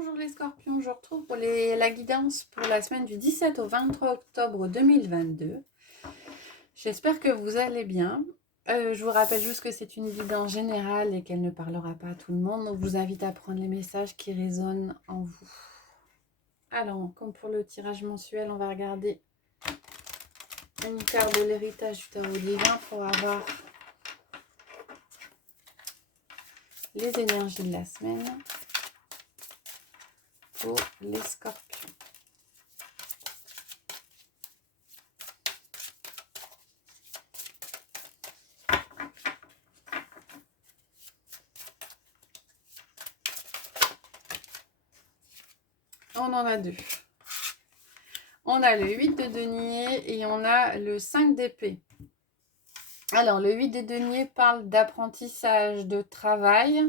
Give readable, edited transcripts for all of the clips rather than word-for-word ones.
Bonjour les scorpions, je vous retrouve pour la guidance pour la semaine du 17 au 23 octobre 2022. J'espère que vous allez bien. Je vous rappelle juste que c'est une guidance générale et qu'elle ne parlera pas à tout le monde. Donc je vous invite à prendre les messages qui résonnent en vous. Alors, comme pour le tirage mensuel, on va regarder une carte de l'héritage du tarot divin pour avoir les énergies de la semaine pour les scorpions. On en a deux. On a le 8 de denier et on a le 5 d'épée. Alors, le 8 de denier parle d'apprentissage, de travail.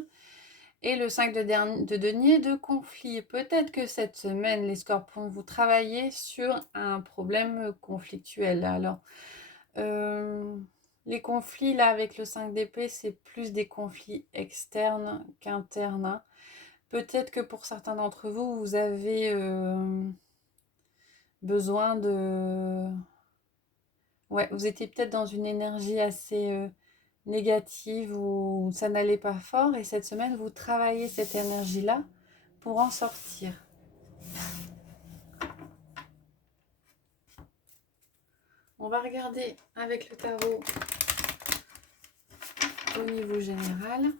Et le 5 de denier de conflit. Peut-être que cette semaine, les scorpions, vous travaillez sur un problème conflictuel. Alors, les conflits, là, avec le 5 d'épée, c'est plus des conflits externes qu'internes. Peut-être que pour certains d'entre vous, vous avez besoin de... Ouais, vous étiez peut-être dans une énergie assez négative où ça n'allait pas fort. Et cette semaine, vous travaillez cette énergie-là pour en sortir. On va regarder avec le tarot au niveau général.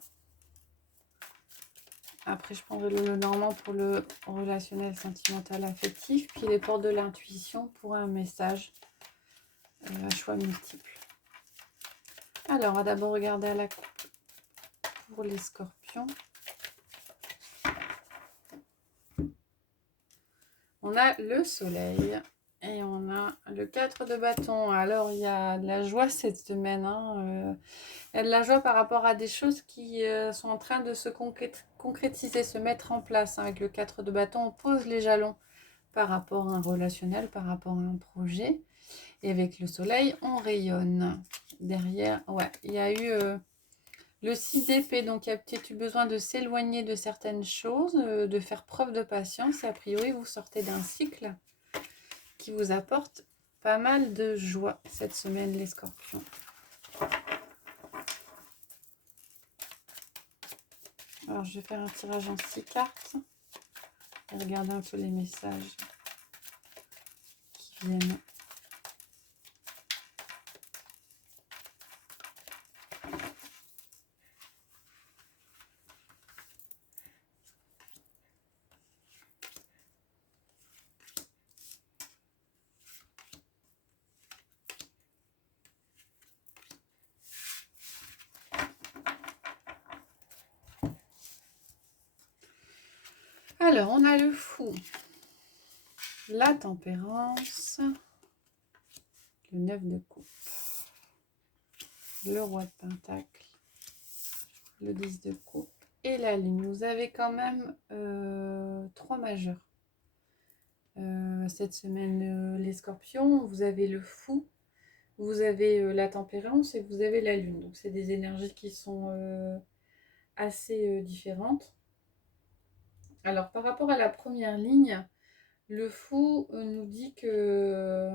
Après, je prendrai le normand pour le relationnel, sentimental, affectif. Puis les portes de l'intuition pour un message à choix multiples. Alors, on va d'abord regarder à la coupe pour les scorpions. On a le soleil et on a le 4 de bâton. Alors, il y a de la joie cette semaine. Il y a de la joie par rapport à des choses qui sont en train de se concrétiser, se mettre en place. Avec le 4 de bâton, on pose les jalons par rapport à un relationnel, par rapport à un projet. Et avec le soleil, on rayonne. Derrière, ouais, il y a eu le 6 d'épée. Donc, il y a peut-être eu besoin de s'éloigner de certaines choses, de faire preuve de patience. Et a priori, vous sortez d'un cycle qui vous apporte pas mal de joie cette semaine, les scorpions. Alors, je vais faire un tirage en 6 cartes et regarder un peu les messages qui viennent. Alors, on a le fou, la tempérance, le 9 de coupe, le roi de pentacle, le 10 de coupe et la lune. Vous avez quand même 3 majeurs. Cette semaine, les scorpions, vous avez le fou, vous avez la tempérance et vous avez la lune. Donc, c'est des énergies qui sont assez différentes. Alors, par rapport à la première ligne, le fou nous dit que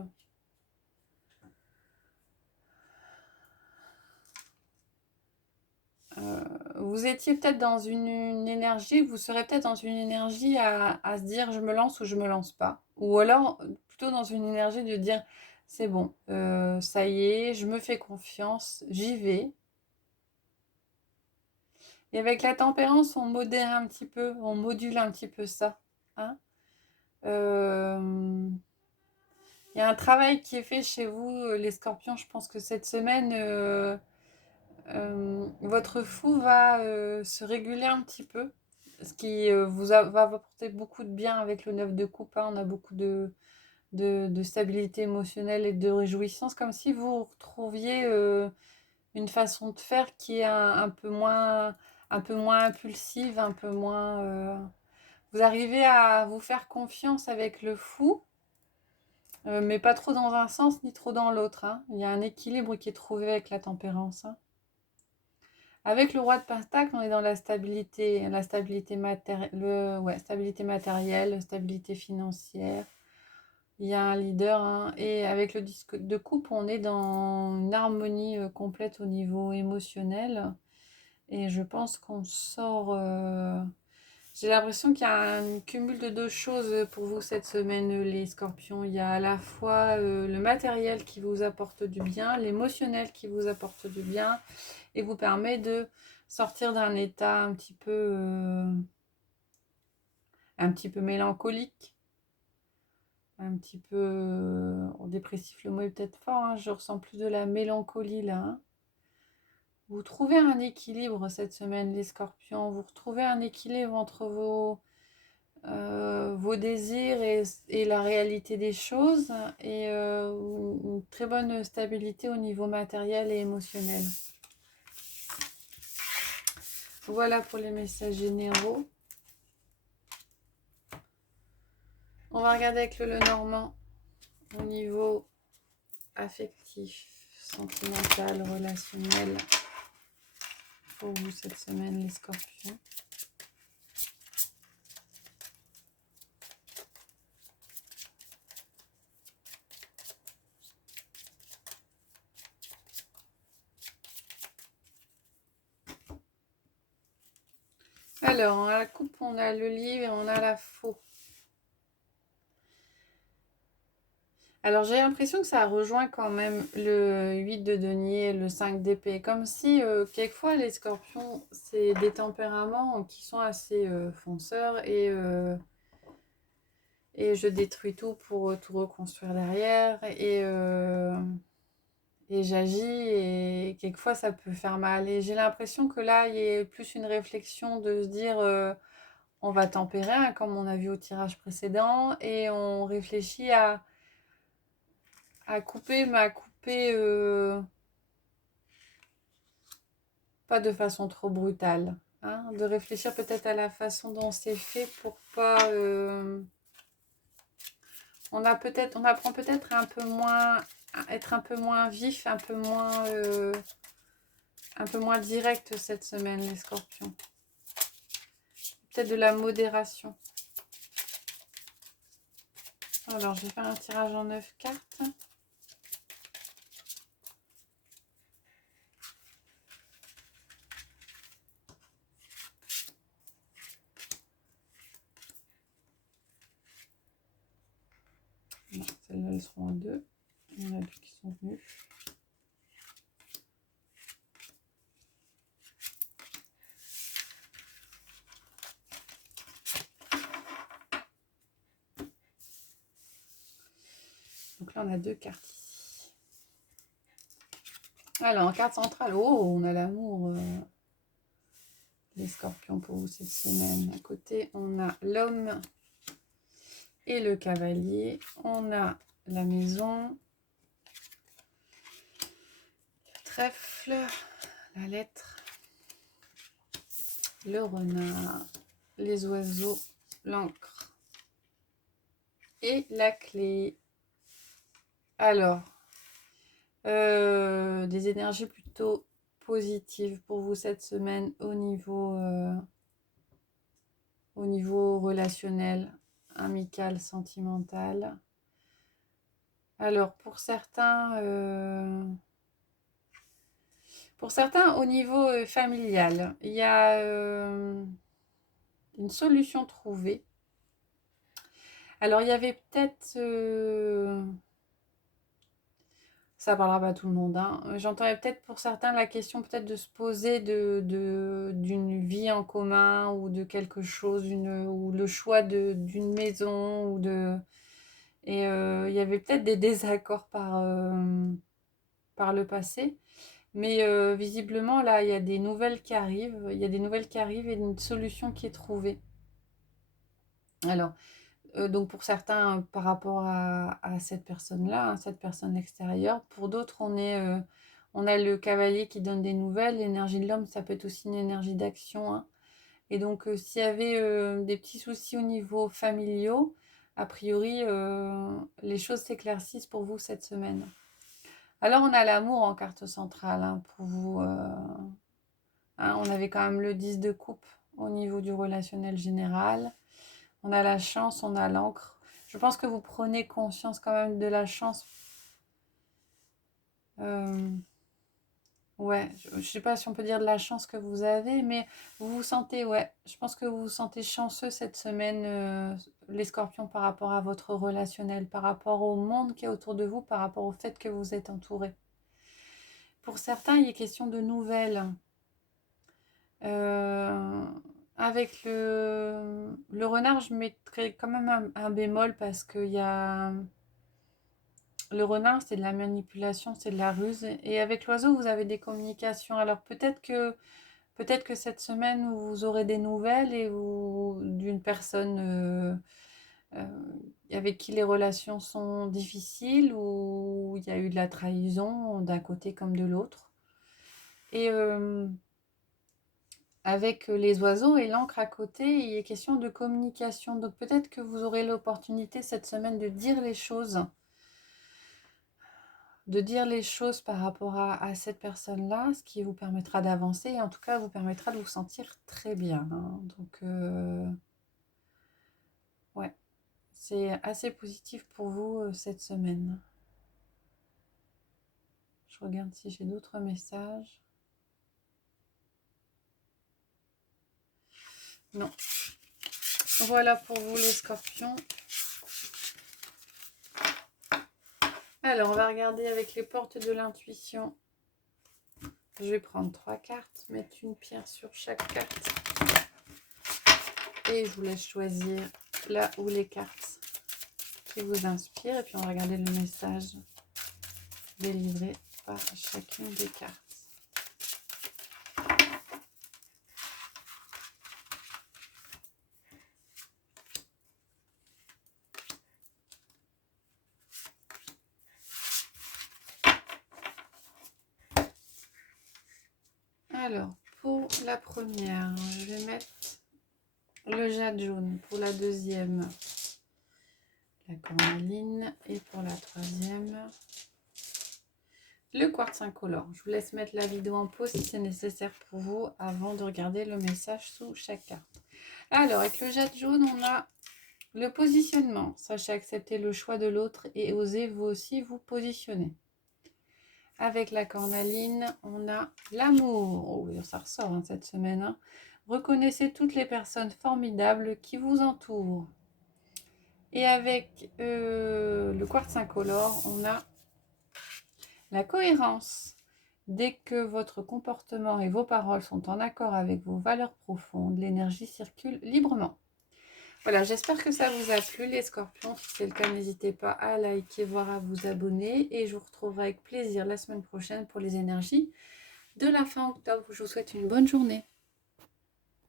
vous étiez peut-être dans une énergie, vous serez peut-être dans une énergie à se dire je me lance ou je me lance pas. Ou alors plutôt dans une énergie de dire c'est bon, ça y est, je me fais confiance, j'y vais. Et avec la tempérance, on modère un petit peu, on module un petit peu ça. Hein. Il y a un travail qui est fait chez vous, les scorpions. Je pense que cette semaine, votre fou va se réguler un petit peu. Ce qui va apporter beaucoup de bien avec le 9 de coupe. Hein. On a beaucoup de stabilité émotionnelle et de réjouissance. Comme si vous retrouviez une façon de faire qui est un peu moins impulsive, un peu moins... Vous arrivez à vous faire confiance avec le fou. Mais pas trop dans un sens ni trop dans l'autre. Hein. Il y a un équilibre qui est trouvé avec la tempérance. Hein. Avec le roi de Pentacle, on est dans la stabilité stabilité matérielle, stabilité financière. Il y a un leader, hein, et avec le disque de coupe, on est dans une harmonie complète au niveau émotionnel. Et je pense qu'on sort. J'ai l'impression qu'il y a un cumul de deux choses pour vous cette semaine, les scorpions. Il y a à la fois le matériel qui vous apporte du bien, l'émotionnel qui vous apporte du bien, et vous permet de sortir d'un état un petit peu mélancolique, un petit peu dépressif. Le mot est peut-être fort, hein, je ressens plus de la mélancolie là, hein. Vous trouvez un équilibre cette semaine, les scorpions. Vous retrouvez un équilibre entre vos désirs et la réalité des choses, et une très bonne stabilité au niveau matériel et émotionnel. Voilà pour les messages généraux. On va regarder avec le Lenormand au niveau affectif, sentimental, relationnel pour vous cette semaine, les scorpions. Alors, à la coupe, on a le livre et on a la faux. Alors, j'ai l'impression que ça rejoint quand même le 8 de denier, le 5 d'épée. Comme si, quelquefois, les scorpions, c'est des tempéraments qui sont assez fonceurs, et je détruis tout pour tout reconstruire derrière. Et j'agis, et quelquefois, ça peut faire mal. Et j'ai l'impression que là, il y a plus une réflexion de se dire... on va tempérer, hein, comme on a vu au tirage précédent, et on réfléchit à couper, mais à couper pas de façon trop brutale, hein, de réfléchir peut-être à la façon dont c'est fait pour pas... on apprend peut-être à être un peu moins vif, un peu moins direct cette semaine, les scorpions. Peut-être de la modération. Alors, je vais faire un tirage en 9 cartes. Celles-là, elles seront en 2. Il y en a 2 qui sont venus. Donc là, on a 2 cartes ici. Alors, en carte centrale, oh, on a l'amour, les scorpions pour vous cette semaine. À côté, on a l'homme et le cavalier. On a la maison, le trèfle, la lettre, le renard, les oiseaux, l'encre et la clé. Alors, des énergies plutôt positives pour vous cette semaine au niveau relationnel, amical, sentimental. Alors, pour certains, au niveau familial, il y a une solution trouvée. Alors, il y avait peut-être... ça parlera pas à tout le monde, hein. J'entendais peut-être pour certains la question peut-être de se poser d'une vie en commun, ou de quelque chose, ou le choix d'une maison, et il y avait peut-être des désaccords par le passé. Mais visiblement, là, il y a des nouvelles qui arrivent. Il y a des nouvelles qui arrivent et une solution qui est trouvée. Alors, donc pour certains, par rapport à cette personne-là, hein, cette personne extérieure. Pour d'autres, on a le cavalier qui donne des nouvelles. L'énergie de l'homme, ça peut être aussi une énergie d'action, hein. Et donc, s'il y avait des petits soucis au niveau familiaux, a priori, les choses s'éclaircissent pour vous cette semaine. Alors, on a l'amour en carte centrale, hein, pour vous, Hein, on avait quand même le 10 de coupe au niveau du relationnel général. On a la chance, on a l'encre. Je pense que vous prenez conscience quand même de la chance. Ouais, je sais pas si on peut dire de la chance que vous avez, mais vous vous sentez, ouais, je pense que vous vous sentez chanceux cette semaine, les scorpions, par rapport à votre relationnel, par rapport au monde qui est autour de vous, par rapport au fait que vous êtes entouré. Pour certains, il est question de nouvelles. Euh, avec le renard, je mettrais quand même un bémol parce qu'il y a... Le renard, c'est de la manipulation, c'est de la ruse. Et avec l'oiseau, vous avez des communications. Alors peut-être que cette semaine, vous aurez des nouvelles et d'une personne avec qui les relations sont difficiles, ou il y a eu de la trahison d'un côté comme de l'autre. Et avec les oiseaux et l'encre à côté, il est question de communication. Donc peut-être que vous aurez l'opportunité cette semaine de dire les choses. De dire les choses par rapport à cette personne-là, ce qui vous permettra d'avancer et en tout cas vous permettra de vous sentir très bien. Hein. Donc, ouais, c'est assez positif pour vous cette semaine. Je regarde si j'ai d'autres messages. Non. Voilà pour vous les scorpions. Alors, on va regarder avec les portes de l'intuition. Je vais prendre 3 cartes, mettre une pierre sur chaque carte. Et je vous laisse choisir là où les cartes qui vous inspirent. Et puis, on va regarder le message délivré par chacune des cartes. Alors, pour la première, je vais mettre le jade jaune. Pour la deuxième, la cornaline. Et pour la troisième, le quartz incolore. Je vous laisse mettre la vidéo en pause si c'est nécessaire pour vous avant de regarder le message sous chaque carte. Alors, avec le jade jaune, on a le positionnement. Sachez accepter le choix de l'autre et osez vous aussi vous positionner. Avec la cornaline, on a l'amour. Oh, ça ressort hein, cette semaine. Hein. Reconnaissez toutes les personnes formidables qui vous entourent. Et avec le quartz incolore, on a la cohérence. Dès que votre comportement et vos paroles sont en accord avec vos valeurs profondes, l'énergie circule librement. Voilà, j'espère que ça vous a plu les scorpions. Si c'est le cas, n'hésitez pas à liker, voire à vous abonner. Et je vous retrouverai avec plaisir la semaine prochaine pour les énergies de la fin octobre. Je vous souhaite une bonne journée.